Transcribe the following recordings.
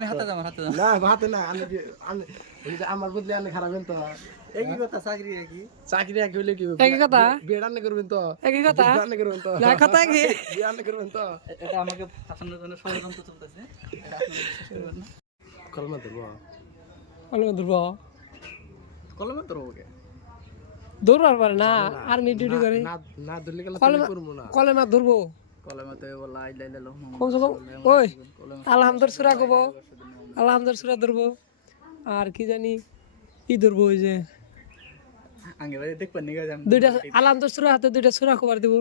হাতে দাও হাতে দাও না ভাতে না আমি আমার বদলে আনে খারাপেন তো একই কথা চাকরি একই চাকরি একই হইলে কি একই কথা বিয়ে রান্না করবেন তো একই কথা রান্না করবেন তো না কথা কি বিয়ে রান্না করবেন তো এটা আমাকে ফাঁসানোর জন্য ষড়যন্ত্র চলতেছে এটা আপনারা বিশ্বাস করবেন না কলমা দেবো কলমে ধরবো কলমে তো ওকে ধরবার পারে না আর্মি ডিউটি করে না না ধরলে গেলে কলমে করবো না কলমে ধরবো কলমে তো বলা আই লাই লাইলো কমসে কম ওই আলহামদুর সুরা কব আলহামদুর সুরা ধরবো আর কি জানি ই ধরবো ওই যে আগে ভাই দেখবেন নিগা জান দুইটা আলহামদুর সুরা হাতে দুইটা সুরা খবর দিব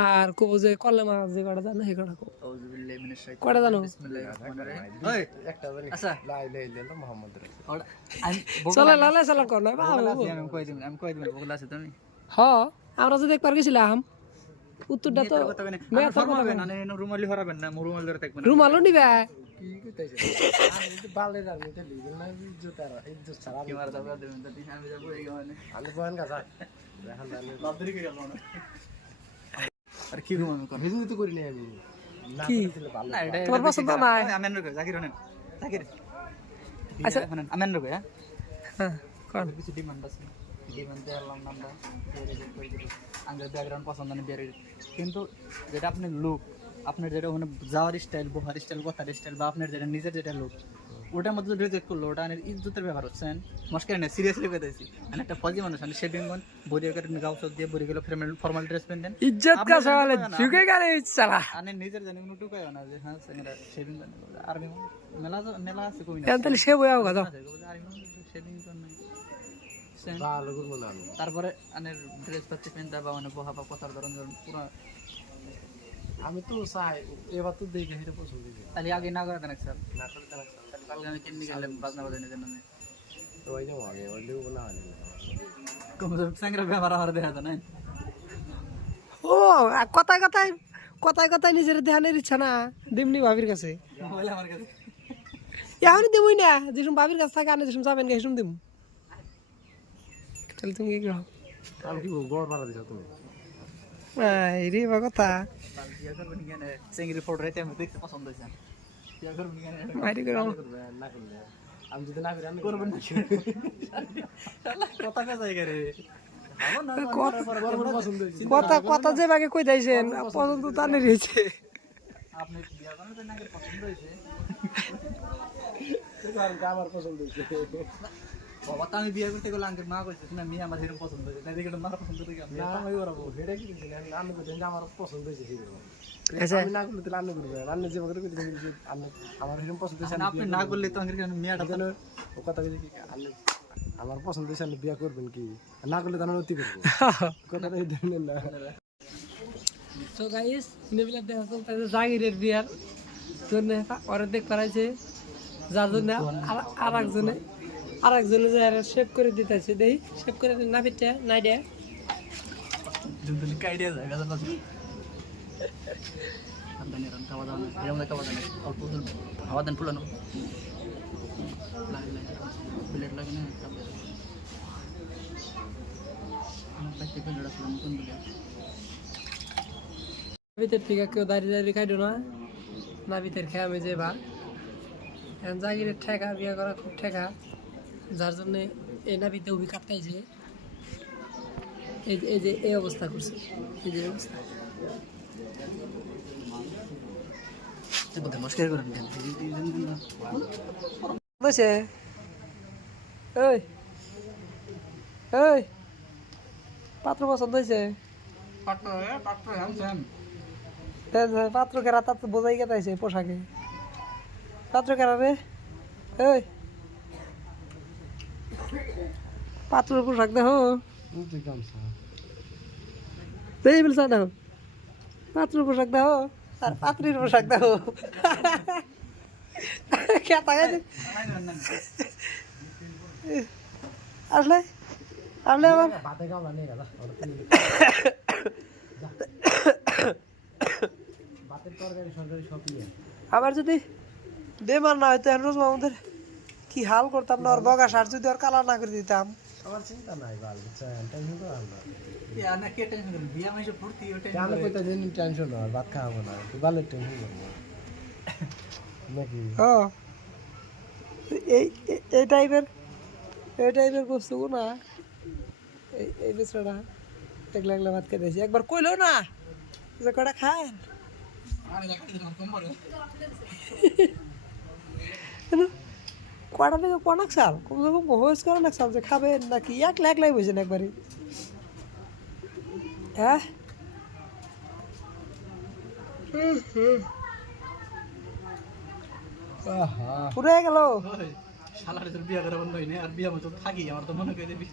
আর কব যে কলেমা যে কটা জানো সেই কটা কব আউযুবিল্লাহি মিনাশ শাইতানির কটা জানো বিসমিল্লাহির রহমানির রহিম ওই একটা জানি আচ্ছা লা ইলাহা ইল্লাল্লাহ মুহাম্মাদুর রাসূল আমি চলে লালে চালান কর না আমি কই দিবেন বগলা আছে তুমি হ আমরা যদি একবার গেছিলাম উত্তরটা তো মেয়ে তো ফরমাবেন না রুমালি হরাবেন না রুমাল ধরে থাকবেন রুমালও নিবে কি কইতাছে আমি তো বালে রানি তে লিবেন না জুতার ইজ্জত ছাড়া কি মারা দাও দেবেন তো আমি যাব এই গানে আমি বয়ান গাছা এখন জানি বাদরি করে গেল না আর কি ঘুম আমি কর ভিডিও তো করি নাই আমি না কি? করলে ভালো না এটা তোমার পছন্দ নাই আমেন রকো জাকির হনেন জাকির আচ্ছা। আচ্ছা আমেন রকো হ্যাঁ হ্যাঁ কোন কিছু ডিমান্ড আছে ডিমান্ড দেওয়ার নামটা আমাদের ব্যাকগ্রাউন্ড পছন্দ নেই বের কিন্তু যেটা আপনার লুক আপনার যেটা ওখানে যাওয়ার স্টাইল বহার স্টাইল কথার স্টাইল বা আপনার যেটা নিজের যেটা লুক ওটার মধ্যে রিজেক্ট করলো ওটা আমার ইজ্জতের ব্যাপার হচ্ছেন মস্কার না সিরিয়াসলি কথাইছি আমি একটা ফজি মানুষ আমি শেভিং গন বডি করে গাও সব দিয়ে বডি গেলে ফর্মাল ড্রেস পেন ইজ্জত কা সওয়াল ঝুঁকে গেলে চালা আনে নিজের জানি কোনো টুকায় না যে হ্যাঁ সেটা শেভিং গন আর্মি মেলা মেলা আছে কই না তাহলে সে বইয়া কথা আর্মি শেভিং গন নাই ভালো করব না আমি তারপরে আনের ড্রেস পাচ্ছি পেনটা বা অনেক বহা বা কথার ধরন পুরো আমি তো চাই এবার তো দেখে হেরে পছন্দ হয়েছে তাহলে আগে না করে দেন স্যার না করে তারা তাহলে কালকে আমি কিনে গেলে বাজনা বাজানোর জন্য আমি তো ওই যাবো আগে ওই দেবো না আগে কমসে কম স্যাংরা ব্যবহার হওয়ার দেখা যায় না ও কথায় কথায় কথায় কথায় নিজের ধ্যানের ইচ্ছা না দিমনি ভাবির কাছে মোবাইল আমার কাছে এখনই দিমই না যেসম ভাবির কাছে থাকে আনে যেসম যাবেন সেসম দিম তাহলে তুমি কি করো আমি কি গড় পাড়া দিছ তুমি এই রে বা কথা বিয়া করবেন কেন চেঙ্গির ফটো রাইতে আমি দেখতে পছন্দ হয়েছে বিয়া করবেন কেন মাইরি করো না করলে আমি যদি না করি আমি করবেন না কথা পেঁচাই করে কথা কথা যে বাগে কই দাইছেন পছন্দ তানে রয়েছে আপনি বিয়া করার আগে পছন্দ হয়েছে আমার পছন্দ হয়েছে বাবা তো আমি বিয়ে করতে গেলে আঙ্কেল মা কইছে না মেয়ে আমার এরকম পছন্দ হয়েছে তাই দেখে মা পছন্দ করে আমি আমি করাবো সেটা কি আমি বলছি আমার পছন্দ হয়েছে আচ্ছা আমি না করলে তাহলে রান্না করবে রান্না যে করে আমার এরকম পছন্দ হয়েছে আপনি না করলে তো আঙ্কেল মেয়েটা ও কথা বলছি কি আমার পছন্দ হয়েছে আপনি বিয়ে করবেন কি না করলে তাহলে অতি করবো কথাটা এই ধরনের না তো গাইস নেবিলা দেখা চলতেছে জাগিরের বিয়ার জন্য ওরা দেখ পারাইছে যার জন্য আর একজনে যে শেভ করে দিতেছে দেই শেভ করে না ফিরতে নাই দে যদি কাইডিয়া যায় গাজা না আন্দানি রান খাওয়া দাওয়া এরকম খাওয়া দাওয়া অল্প দিন খাওয়া দান ফুলানো লাগে প্লেট লাগে না আমার পাইতে প্লেট আছে নতুন প্লেট ভিতর থেকে কেউ দাঁড়িয়ে দাঁড়িয়ে খাইতো না ভিতর খেয়ে আমি যে বা এখন জাগিরের ঠেকা বিয়ে করা খুব ঠেকা যার জন্য এই নাবিতে উবি কাটতেছে এই যে এই অবস্থা করছে এই যে অবস্থা মস্কার করেন বসে ওই ওই পাত্র পছন্দ হয়েছে পাত্র কেরা তার তো বোঝাই গেছে পোশাকে পাত্র কেরা রে ওই পাত্র পোশাক দেখো দেখি বলছ দেখো পাত্র পোশাক দেখো আর পাত্রীর পোশাক দেখো আসলে আসলে আবার আবার যদি বেমার না হয়তো রোজ আমাদের কি হাল করতাম না ওর বগা সার যদি ওর কালার না করে দিতাম আমার চিন্তা নাই বাল টেনশন তো আনবা না কে টেনশন করে বিয়া মাইসে ফুর্তি ওটা কেন কইতা দিন টেনশন হয় ভাত খাওয়াবো না তুই ভালো টেনশন করবো নাকি ও এই টাইপের বস্তু না এই বিষয়টা একলা একলা ভাত খেতেছি একবার কইলো না যে কটা খায় কটা থেকে কনাক সাল কমসে কম হোস করে না সাল যে খাবেন নাকি একলা একলাই বসেন একবারে হ্যাঁ পুরে গেল শালারে তোর বিয়া করা বন্ধ হয়নি আর বিয়া মতো থাকি আমার তো মনে করে দিবি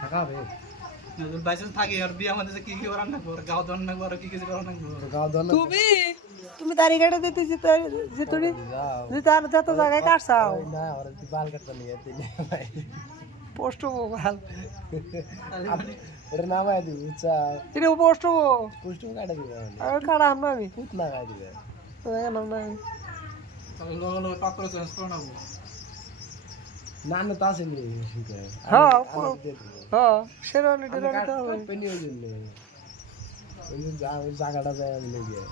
থাকাবে তোর বাইসে থাকি আর বিয়া মধ্যে কি কি করার নাকবো আর গাও দন নাকবো আর কি কিছু করার নাকবো গাও দল তুমি দাড়ি কাটা দিতেছি যে তুমি যাও যে তার যত জায়গায় কাটছাও না ওর বাল কাটতে নিয়ে দিলে ভাই পোস্ট মোবাইল এটা নামায় দিবি বুঝছা এটা পোস্ট পুষ্ট কাটা দিবে আর কাটা আমরা আমি পুত লাগাই দিবে নাম না তাহলে লগে লগে পাক করে চেঞ্জ করে নেবো না না তা আছে নি হ্যাঁ হ্যাঁ শেরওয়ানি টেরওয়ানি তো হবে পেনি ওই জন্য ওই যে জায়গাটা যায় আমি নিয়ে